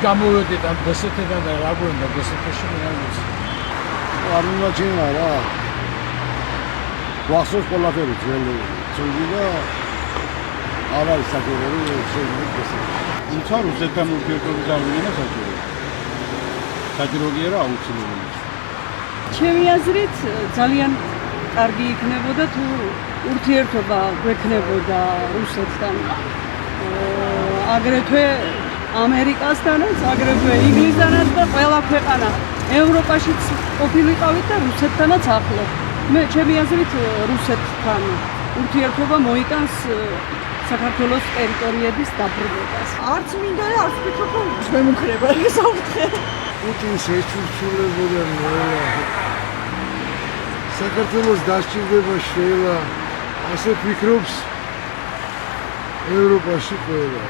გამოვედით ამ დსთ-დან და რა გვენდა დსთ-ში მე არ ვიცი. არ მიმაჩნია რა. ვახსოვს ყველაფერი ძველი და არ არის საკუთარი შეიძლება ეს. თუმცა რუსეთთან ურთიერთობის გავლენა საჭიროა. საჭიროა რა აუცილებელი. ჩემი აზრით ძალიან კარგი იქნებოდა თუ ურთიერთობა გვექნებოდა რუსეთთან. აგრეთვე ამერიკასთანაც, აგრეთვე ინგლისთანაც და ყველა ქვეყანა ევროპაშიც ყოფილიყავით და რუსეთთანაც ახლო. მე ჩემი აზრით რუსეთთან ურთიერთობა მოიტანს საქართველოს ტერიტორიების დაბრუნებას. არც მინდა და არც ვფიქრობ, რომ შემემხრება ეს ავთხე. პუტინს ეჩურჩულებოდა ნელა. საქართველოს დასჭირდება შეელა ასე ფიქრობს ევროპაში ყველა.